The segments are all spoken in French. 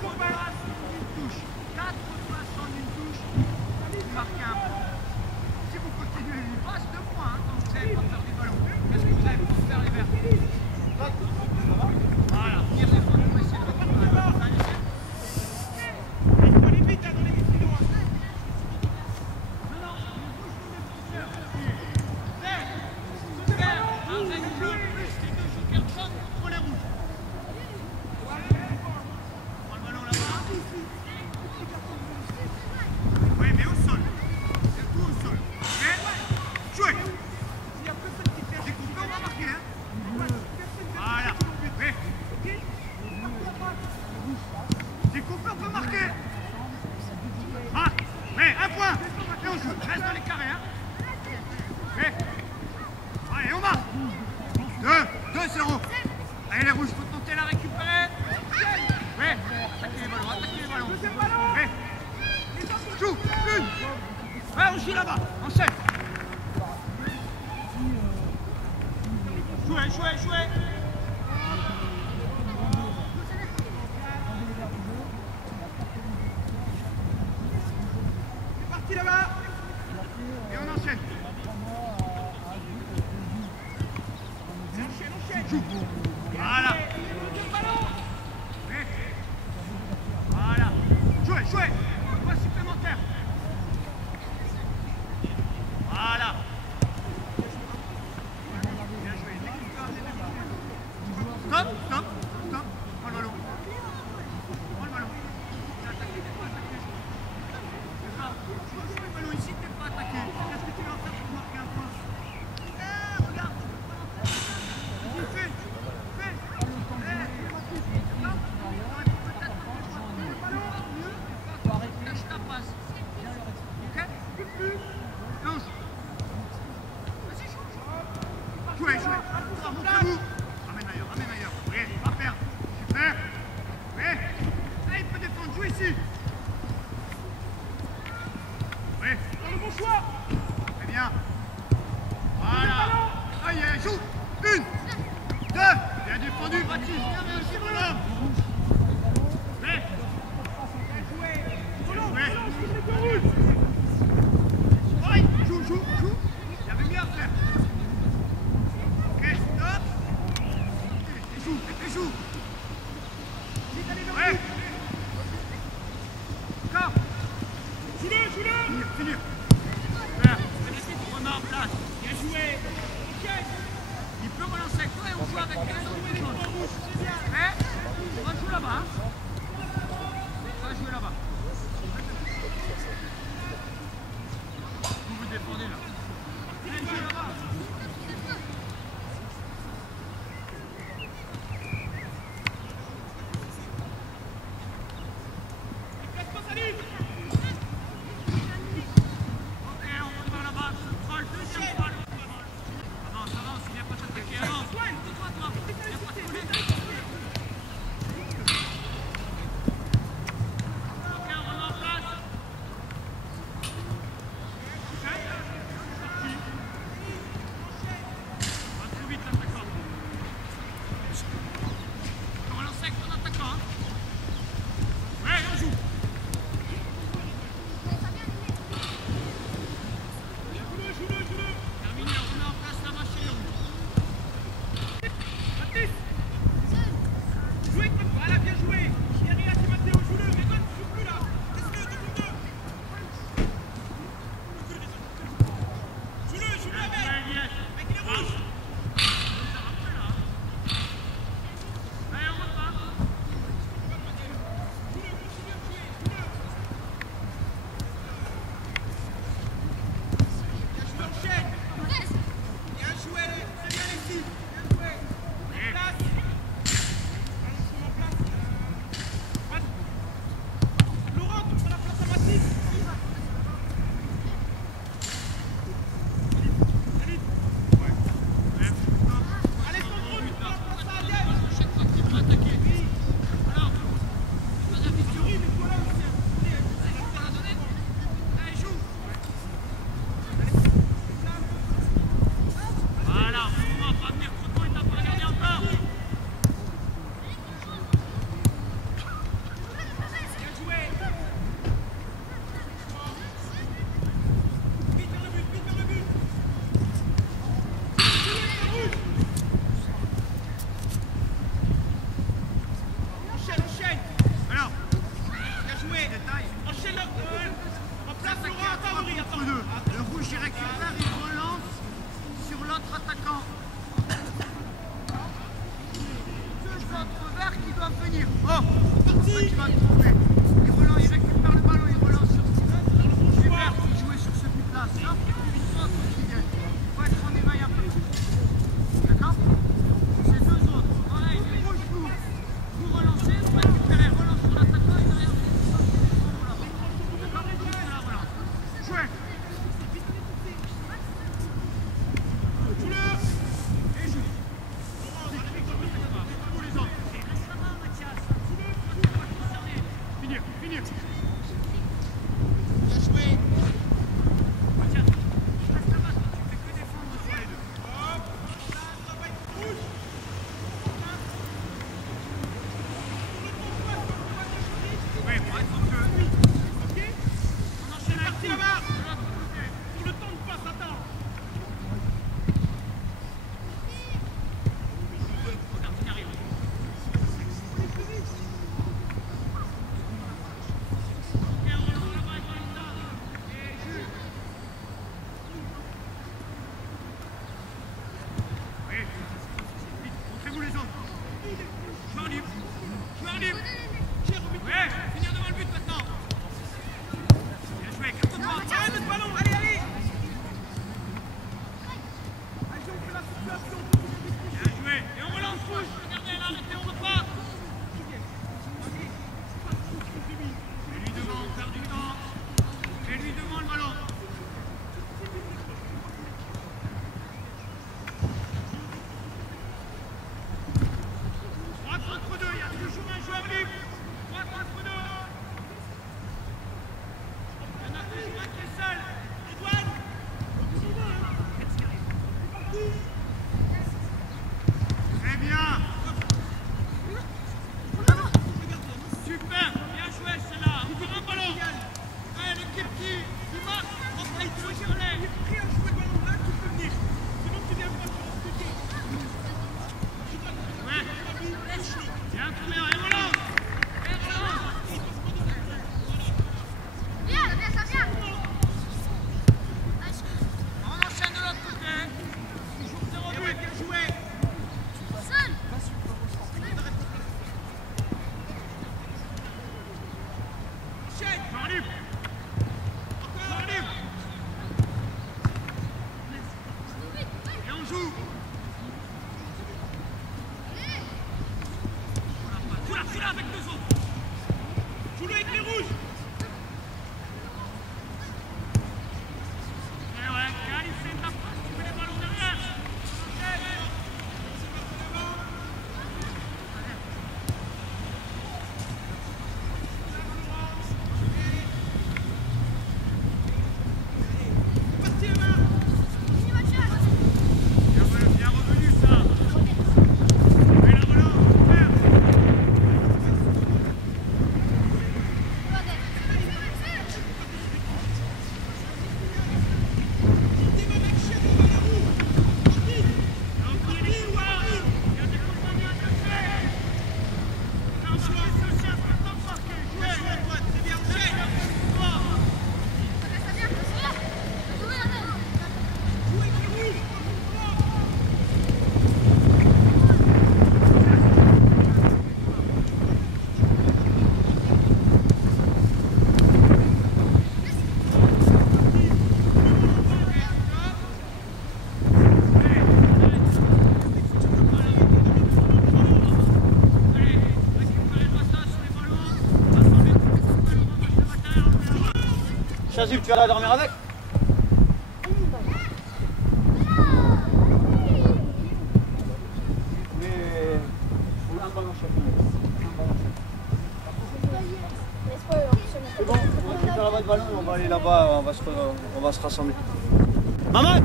touche. 4 passes en une touche. Vous marquez un point. Si vous continuez une passe, 2 points. Quand vous n'avez pas peur du ballon. Qu'est-ce que vous avez pour faire les verts? Voilà. Tire les points pour essayer de récupérer. Reste dans les carrés, hein. Allez, on marque. 2-0. Allez, les rouges, faut tenter la récupérer. Ouais, attaquez les ballons, attaquez les ballons. Deuxième ballon. Joue, une. Ouais, on joue là-bas, enchaîne. Jouez. C'est parti là-bas. Et on enchaîne. Joue. Voilà. Voilà. Jouez. Point supplémentaire. Voilà. Bien joué. Stop. Prends le ballon. Joue le ballon ici, t'es pas attaqué. Qu'est-ce que tu vas faire pour marquer un point? Regarde. Fais. Lâche ta passe. Ok? Lance. Vas-y, jouez. Montrez-vous. Ramène ailleurs. Oui, pas perdre. Super. Oui. Là, il peut défendre. Joue ici. Oui. Dans le bon choix. Très bien. Voilà. Aïe, joue. 1, 2. Bien défendu, Baptiste. Bien réussi, bonhomme. Oui. Oui, joue. Il y avait mieux à faire. Ok, stop. Et joue. Ouais. Encore. Joue-le. Finir. Super. Remets en place. Bien joué. Il peut relancer avec toi et on joue avec les autres. Mais on va jouer là-bas. Vous défendez là. Ok, on rentre par là-bas. Deuxième balle. Avance, il n'y a pas d'attaquer. Avance. Toi. va trouver. Il relance, il récupère le ballon, il relance sur ce but. Super, il jouait sur ce but-là. Stop, et puis une fois qu'il vient. Il faut être en éveil un peu. D'accord? Ces deux autres, pareil, les rouges, vous relancez, vous récupérez, relance sur l'attaquant et derrière vous êtes d'accord? C'est la relance. Jouez. Montrez-vous les autres. Joueur libre. Joueur libre. Ouais, finir devant le but maintenant. Bien joué, carte-toi. Arrête ce ballon, allez, allez. Allez, on fait la situation. Bien joué. Et on relance rouge. Regardez là, arrêtez, on repart. Et lui devant, on perd du temps. Et lui devant le ballon. Entre deux, il y a toujours un joueur libre. Droite entre deux. Il y en a toujours un qui est seul. Edouard. Très bien. Super. Bien joué, celle-là. Encore un ballon. Ouais, l'équipe qui marque. Après, il faut tirer. Il faut rien jouer le ballon là, tu peux venir. Sinon, tu viens pas sur le côté. Ouais. Bien tourné, et relance. Et relance. Bien, ça vient. On enchaîne de l'autre côté. Toujours 0 but. Bien joué. Seul. Enchaîne. Joueur libre. Joueur libre. Et on joue. Joue-la avec deux autres. Joue-le avec les rouges. Et ouais, Cali, c'est de la place. Tu mets les ballons derrière. Bien revenu ça. Et la relance, super. Chazib, tu vas dormir avec? C'est bon, on récupère votre ballon et on va aller là-bas, on va se rassembler. Maman!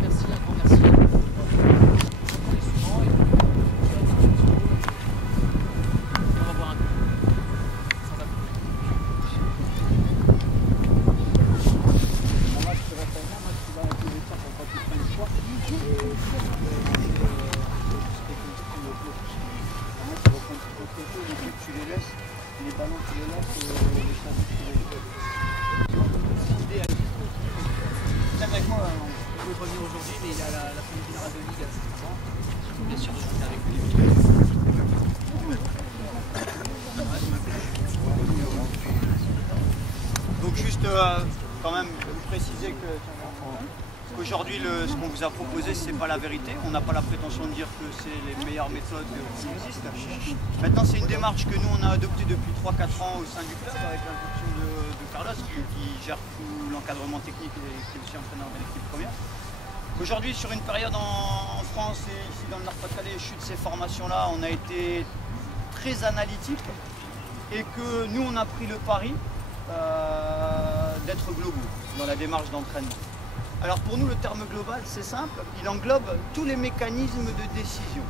Merci, un grand merci. On va boire un coup. Tu les laisses, les ballons tu les laisses, les services tu les laisses. Viens avec moi, on peut revenir aujourd'hui, mais il y a la famille générale de Ligue à 7 ans. Bien sûr, je suis avec lui. juste quand même vous préciser qu'aujourd'hui, ce qu'on vous a proposé, c'est pas la vérité. On n'a pas la prétention de dire que c'est les meilleures méthodes qui existent. Maintenant, c'est une démarche que nous, on a adoptée depuis 3-4 ans au sein du club, avec l'impulsion de Carlos, qui gère tout l'encadrement technique et qui est aussi entraîneur de l'équipe première. Aujourd'hui, sur une période en France et ici dans le Nord-Pas-de-Calais, chute de ces formations-là, on a été très analytique et que nous, on a pris le pari d'être globaux dans la démarche d'entraînement. Alors pour nous, le terme global, c'est simple, il englobe tous les mécanismes de décision.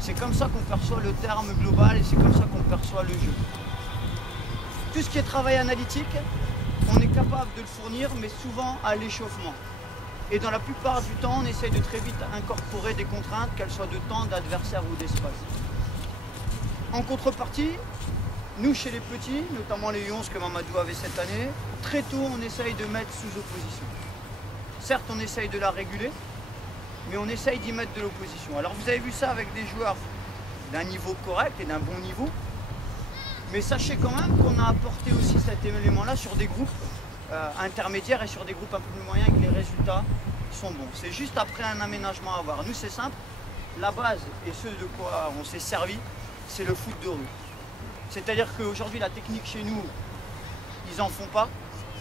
C'est comme ça qu'on perçoit le terme global et c'est comme ça qu'on perçoit le jeu. Tout ce qui est travail analytique, on est capable de le fournir, mais souvent à l'échauffement. Et dans la plupart du temps, on essaye de très vite incorporer des contraintes, qu'elles soient de temps, d'adversaire ou d'espace. En contrepartie, nous, chez les petits, notamment les U11 que Mamadou avait cette année, très tôt, on essaye de mettre sous opposition. Certes, on essaye de la réguler, mais on essaye d'y mettre de l'opposition. Alors, vous avez vu ça avec des joueurs d'un niveau correct et d'un bon niveau, mais sachez quand même qu'on a apporté aussi cet élément-là sur des groupes intermédiaires et sur des groupes un peu plus moyens et que les résultats sont bons. C'est juste après un aménagement à avoir. Nous, c'est simple, la base et ce de quoi on s'est servi, c'est le foot de rue. C'est-à-dire qu'aujourd'hui, la technique chez nous, ils n'en font pas,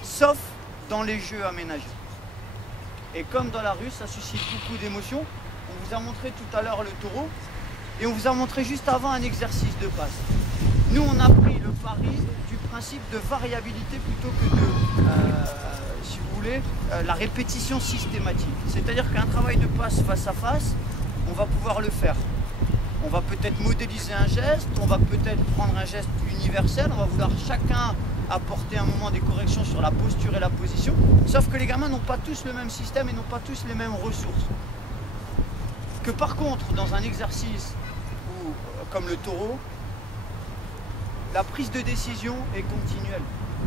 sauf dans les jeux aménagés. Et comme dans la rue, ça suscite beaucoup d'émotions. On vous a montré tout à l'heure le taureau et on vous a montré juste avant un exercice de passe. Nous, on a pris le pari du principe de variabilité plutôt que de, si vous voulez, la répétition systématique. C'est-à-dire qu'un travail de passe face à face, on va pouvoir le faire. On va peut-être modéliser un geste, on va peut-être prendre un geste universel, on va vouloir chacun apporter un moment des corrections sur la posture et la position, sauf que les gamins n'ont pas tous le même système et n'ont pas tous les mêmes ressources. Que par contre, dans un exercice comme le taureau, la prise de décision est continuelle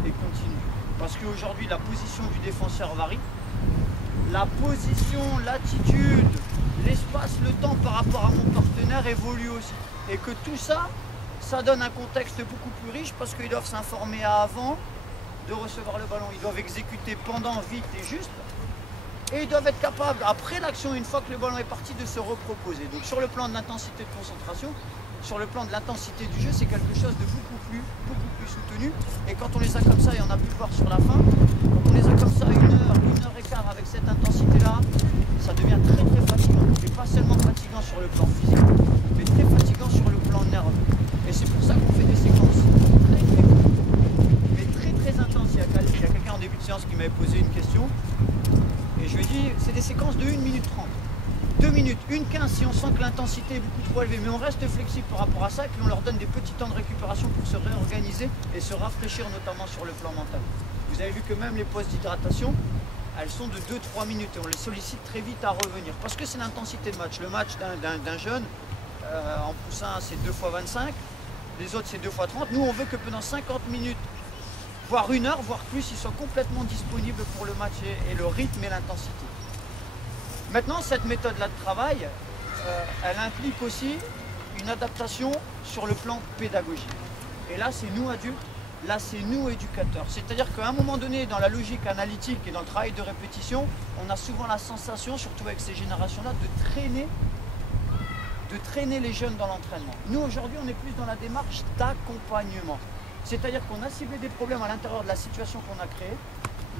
et continue. Parce qu'aujourd'hui, la position du défenseur varie, la position, l'attitude, l'espace, le temps par rapport à mon partenaire évolue aussi. Et que tout ça, ça donne un contexte beaucoup plus riche parce qu'ils doivent s'informer avant de recevoir le ballon. Ils doivent exécuter pendant, vite et juste. Et ils doivent être capables, après l'action, une fois que le ballon est parti, de se reproposer. Donc sur le plan de l'intensité de concentration, sur le plan de l'intensité du jeu, c'est quelque chose de beaucoup plus soutenu. Et quand on les a comme ça, et on a pu le voir sur la fin, quand on les a comme ça 1 heure et quart avec cette intensité-là, ça devient très très fatigant. Et pas seulement fatigant sur le plan physique, mais très fatigant sur le plan nerveux. Et c'est pour ça qu'on fait des séquences très très courtes, mais très très intenses. Il y a quelqu'un en début de séance qui m'avait posé une question, et je lui ai dit, c'est des séquences de 1 minute 30. 2 minutes, 1:15 si on sent que l'intensité est beaucoup trop élevée, mais on reste flexible par rapport à ça et puis on leur donne des petits temps de récupération pour se réorganiser et se rafraîchir notamment sur le plan mental. Vous avez vu que même les pauses d'hydratation, elles sont de 2-3 minutes et on les sollicite très vite à revenir parce que c'est l'intensité de match. Le match d'un jeune, en poussin c'est 2 x 25, les autres c'est 2 x 30. Nous on veut que pendant 50 minutes, voire 1 heure, voire plus, ils soient complètement disponibles pour le match et le rythme et l'intensité. Maintenant, cette méthode-là de travail, elle implique aussi une adaptation sur le plan pédagogique. Et là, c'est nous adultes, là, c'est nous éducateurs. C'est-à-dire qu'à un moment donné, dans la logique analytique et dans le travail de répétition, on a souvent la sensation, surtout avec ces générations-là, de traîner les jeunes dans l'entraînement. Nous, aujourd'hui, on est plus dans la démarche d'accompagnement. C'est-à-dire qu'on a ciblé des problèmes à l'intérieur de la situation qu'on a créée,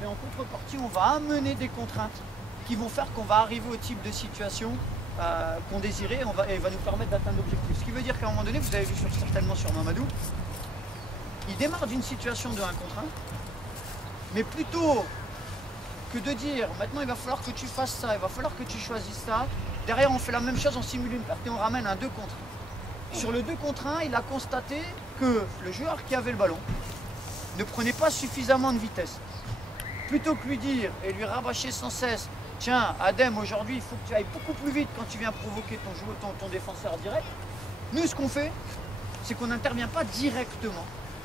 mais en contrepartie, on va amener des contraintes qui vont faire qu'on va arriver au type de situation qu'on désirait et va nous permettre d'atteindre l'objectif. Ce qui veut dire qu'à un moment donné, vous avez vu certainement sur Mamadou, il démarre d'une situation de 1 contre 1, mais plutôt que de dire maintenant il va falloir que tu fasses ça, il va falloir que tu choisisses ça, derrière on fait la même chose, on simule une perte et on ramène un 2 contre 1. Sur le 2 contre 1, il a constaté que le joueur qui avait le ballon ne prenait pas suffisamment de vitesse. Plutôt que lui dire et lui rabâcher sans cesse, tiens, Adem, aujourd'hui, il faut que tu ailles beaucoup plus vite quand tu viens provoquer ton défenseur direct. Nous, ce qu'on fait, c'est qu'on n'intervient pas directement.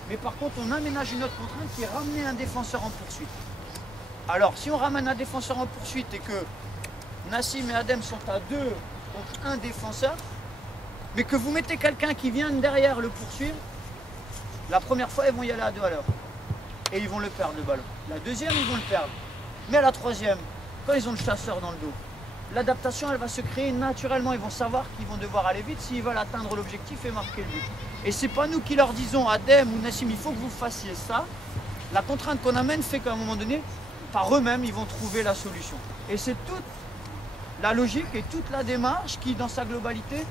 Mais par contre, on aménage une autre contrainte qui est ramener un défenseur en poursuite. Alors, si on ramène un défenseur en poursuite et que Nassim et Adem sont à 2 contre 1 défenseur, mais que vous mettez quelqu'un qui vient derrière le poursuivre, la première fois, ils vont y aller à 2 à l'heure. et ils vont le perdre le ballon. La deuxième, ils vont le perdre. Mais à la troisième, quand ils ont le chasseur dans le dos, l'adaptation, elle va se créer naturellement. Ils vont savoir qu'ils vont devoir aller vite s'ils veulent atteindre l'objectif et marquer le but. Et c'est pas nous qui leur disons, Adem ou Nassim, il faut que vous fassiez ça. La contrainte qu'on amène fait qu'à un moment donné, par eux-mêmes, ils vont trouver la solution. Et c'est toute la logique et toute la démarche qui, dans sa globalité,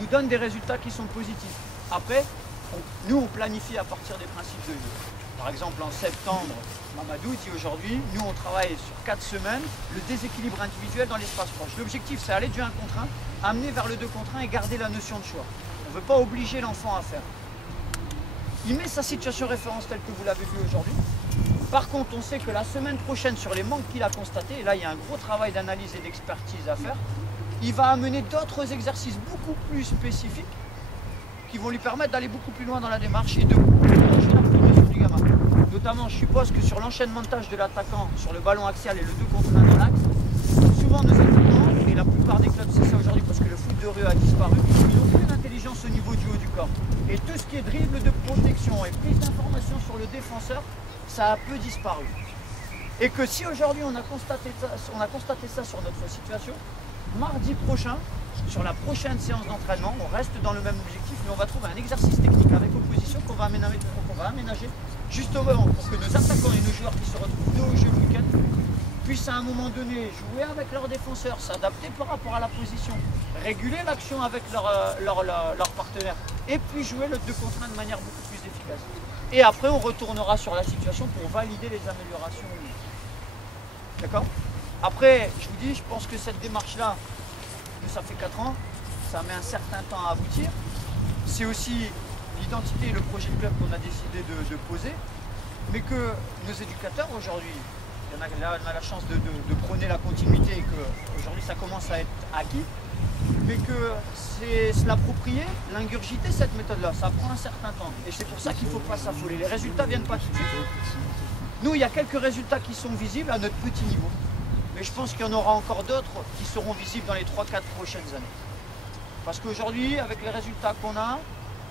nous donne des résultats qui sont positifs. Après, nous, on planifie à partir des principes de jeu. Par exemple, en septembre, Mamadou dit aujourd'hui, nous, on travaille sur 4 semaines, le déséquilibre individuel dans l'espace proche. L'objectif, c'est aller du 1 contre 1, amener vers le 2 contre 1 et garder la notion de choix. On ne veut pas obliger l'enfant à faire. Il met sa situation référence telle que vous l'avez vu aujourd'hui. Par contre, on sait que la semaine prochaine, sur les manques qu'il a constatés, et là, il y a un gros travail d'analyse et d'expertise à faire, il va amener d'autres exercices beaucoup plus spécifiques qui vont lui permettre d'aller beaucoup plus loin dans la démarche et de prolonger la progression du gamin. Notamment, je suppose que sur l'enchaînement de tâches de l'attaquant sur le ballon axial et le 2 contre 1 dans l'axe, souvent nos attaquants, et la plupart des clubs c'est ça aujourd'hui parce que le foot de rue a disparu, ils n'ont plus d'intelligence au niveau du haut du corps. Et tout ce qui est dribble de protection et prise d'information sur le défenseur, ça a peu disparu. Et que si aujourd'hui on a constaté ça sur notre situation, mardi prochain, sur la prochaine séance d'entraînement, on reste dans le même objectif, mais on va trouver un exercice technique avec opposition qu'on va aménager justement pour que nos attaquants et nos joueurs qui se retrouvent dos au jeu le week-end puissent à un moment donné jouer avec leurs défenseurs, s'adapter par rapport à la position, réguler l'action avec leur partenaire et puis jouer le 2 contre 1 de manière beaucoup plus efficace. Et après, on retournera sur la situation pour valider les améliorations. D'accord ? Après, je vous dis, je pense que cette démarche-là, ça fait 4 ans, ça met un certain temps à aboutir. C'est aussi l'identité et le projet de club qu'on a décidé de poser, mais que nos éducateurs aujourd'hui, on a la chance de prôner la continuité et qu'aujourd'hui ça commence à être acquis, mais que c'est se l'approprier, l'ingurgiter cette méthode-là, ça prend un certain temps. Et c'est pour ça qu'il ne faut pas s'affoler. Les résultats ne viennent pas tout de suite. Nous, il y a quelques résultats qui sont visibles à notre petit niveau. Mais je pense qu'il y en aura encore d'autres qui seront visibles dans les 3-4 prochaines années. Parce qu'aujourd'hui, avec les résultats qu'on a,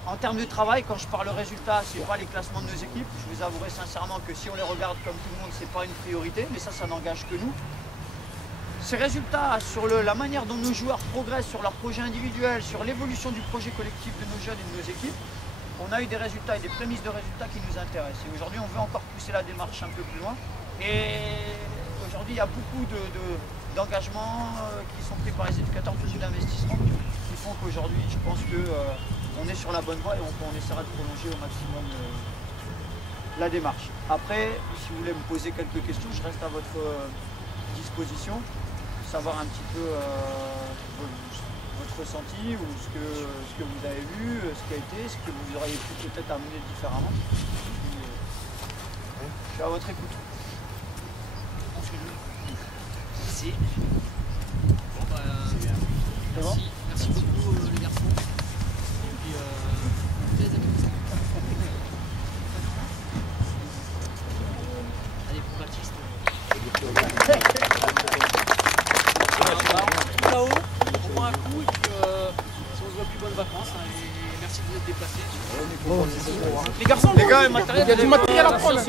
en termes de travail, quand je parle résultats, ce n'est pas les classements de nos équipes. Je vous avouerai sincèrement que si on les regarde comme tout le monde, ce n'est pas une priorité, mais ça n'engage que nous. Ces résultats sur la manière dont nos joueurs progressent sur leur projet individuel, sur l'évolution du projet collectif de nos jeunes et de nos équipes, on a eu des résultats et des prémices de résultats qui nous intéressent. Et aujourd'hui, on veut encore pousser la démarche un peu plus loin. Et aujourd'hui, il y a beaucoup d'engagements qui sont pris par les éducateurs, beaucoup d'investissements qui font qu'aujourd'hui, je pense qu'on est sur la bonne voie et on essaiera de prolonger au maximum la démarche. Après, si vous voulez me poser quelques questions, je reste à votre disposition, savoir un petit peu votre ressenti ou ce que vous avez vu, ce qui a été, ce que vous auriez pu peut-être amener différemment. Je suis à votre écoute. Merci. Bon, bah, merci beaucoup les garçons. Et puis, les amis. Allez, pour Baptiste. Là-haut, on prend un coup et puis si on se voit plus, bonnes vacances. Hein, et merci de vous être déplacés. Les garçons, les gars, il y a du matériel à prendre.